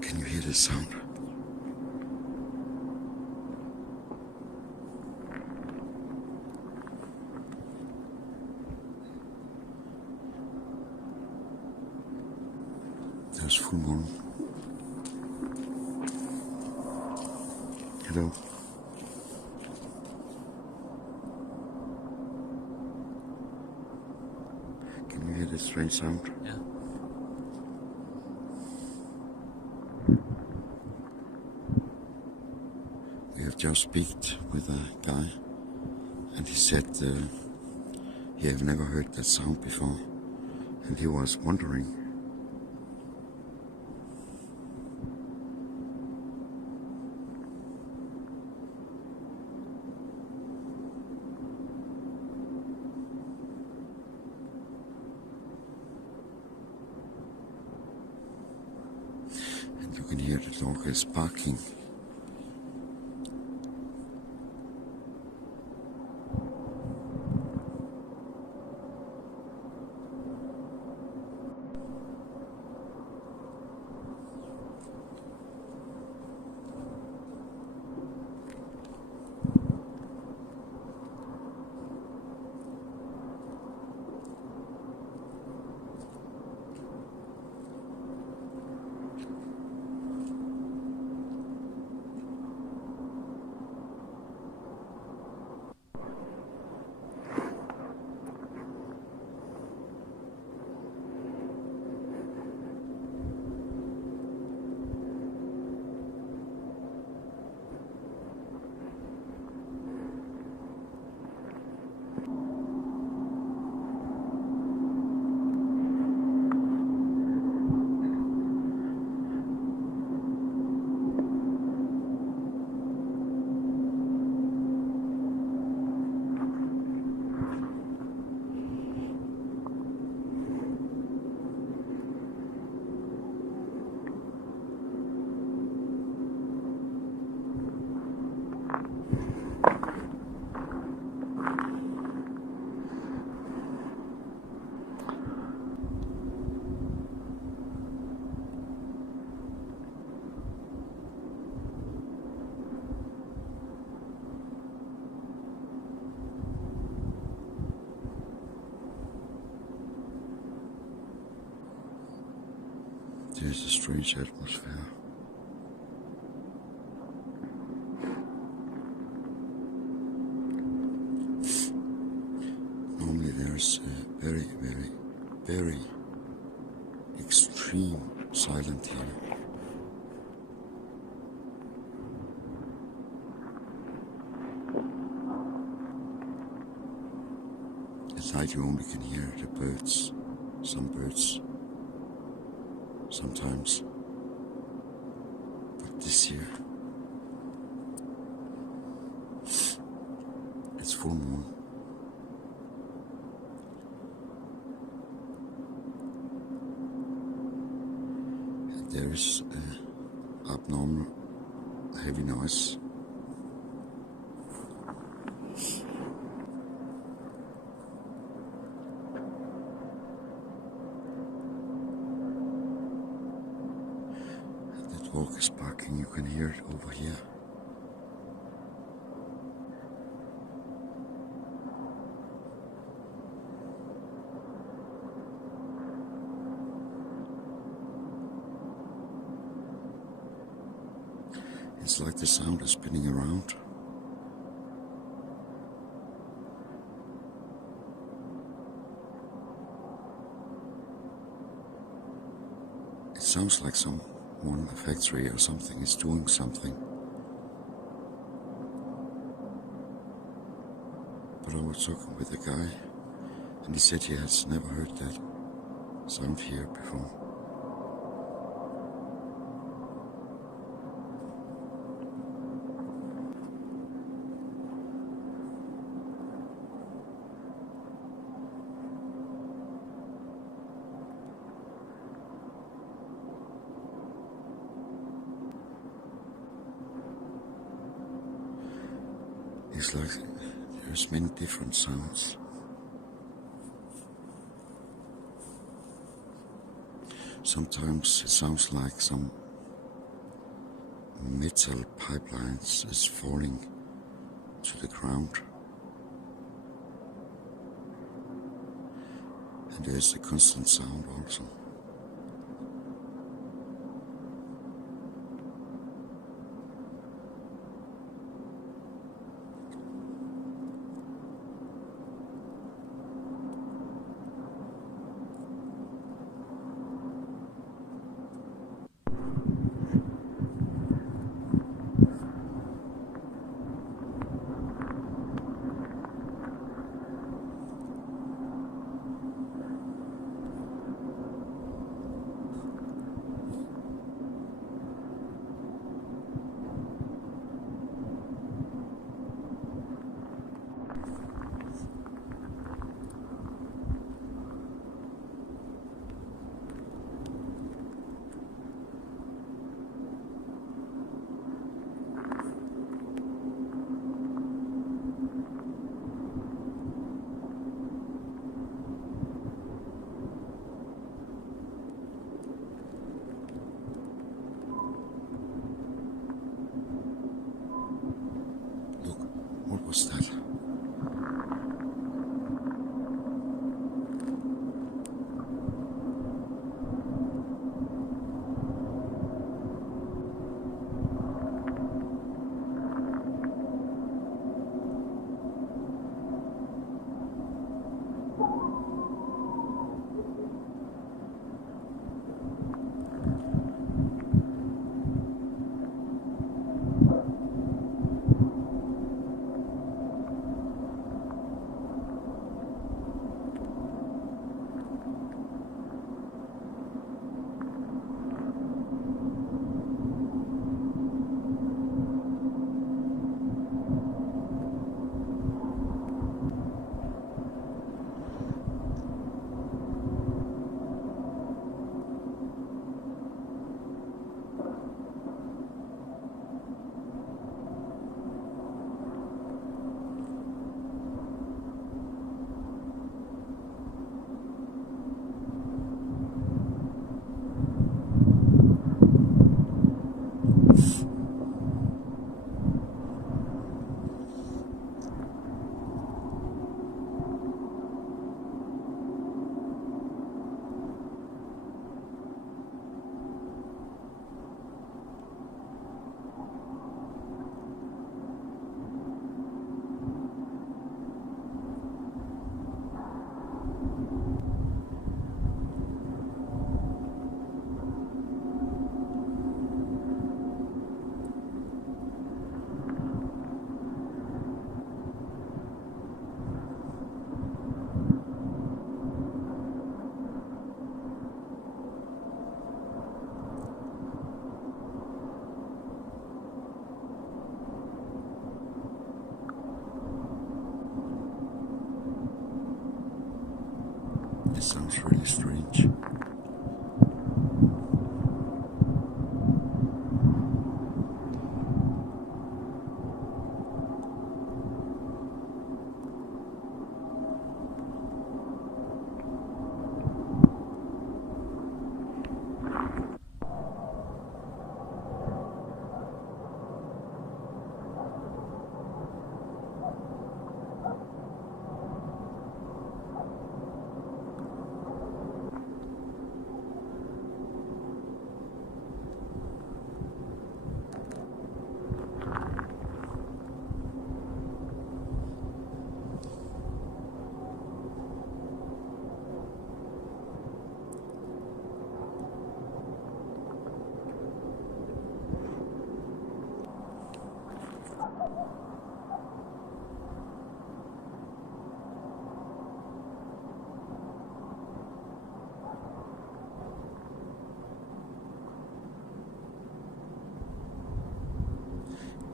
Can you hear this sound? There's full moon. Hello. Can you hear this strange sound? Yeah. We have just speaked with a guy, and he said he have never heard that sound before, and he was wondering. And you can hear the dog is barking. There's a strange atmosphere. Normally there's a very, very, very extreme silence here. At night you only can hear the birds, some birds. Sometimes, but this year it's full moon. And there is abnormal heavy noise. The dog is barking, you can hear it over here. It's like the sound is spinning around. It sounds like someone in a factory or something is doing something. But I was talking with a guy, and he said he has never heard that sound here before. It's like there's many different sounds. Sometimes it sounds like some metal pipelines is falling to the ground. And there's a constant sound also. What was that? It sounds really strange.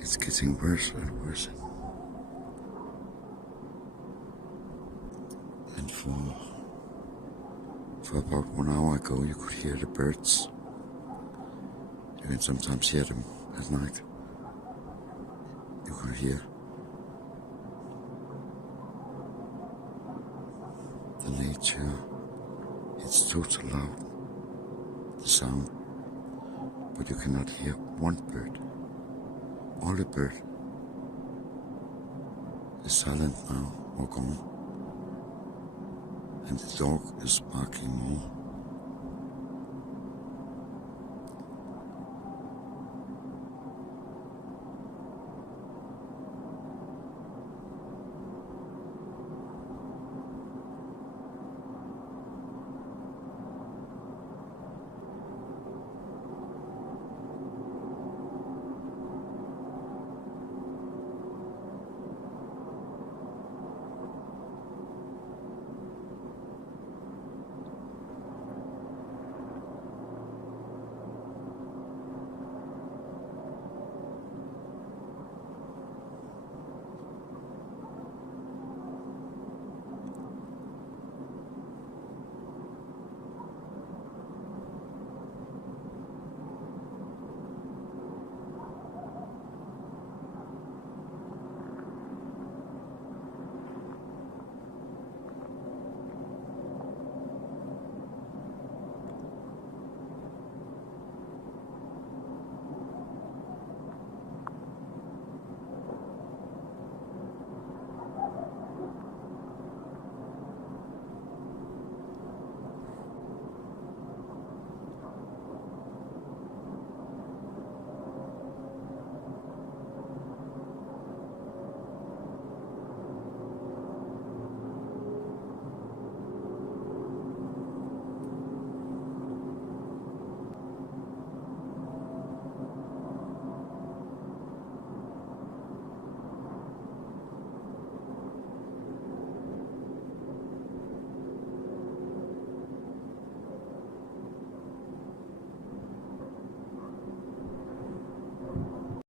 It's getting worse and worse. And for about 1 hour ago, you could hear the birds. You can sometimes hear them at night. You could hear the nature. It's totally loud, the sound, but you cannot hear one bird. Ollie bird is silent now or gone, and the dog is barking more.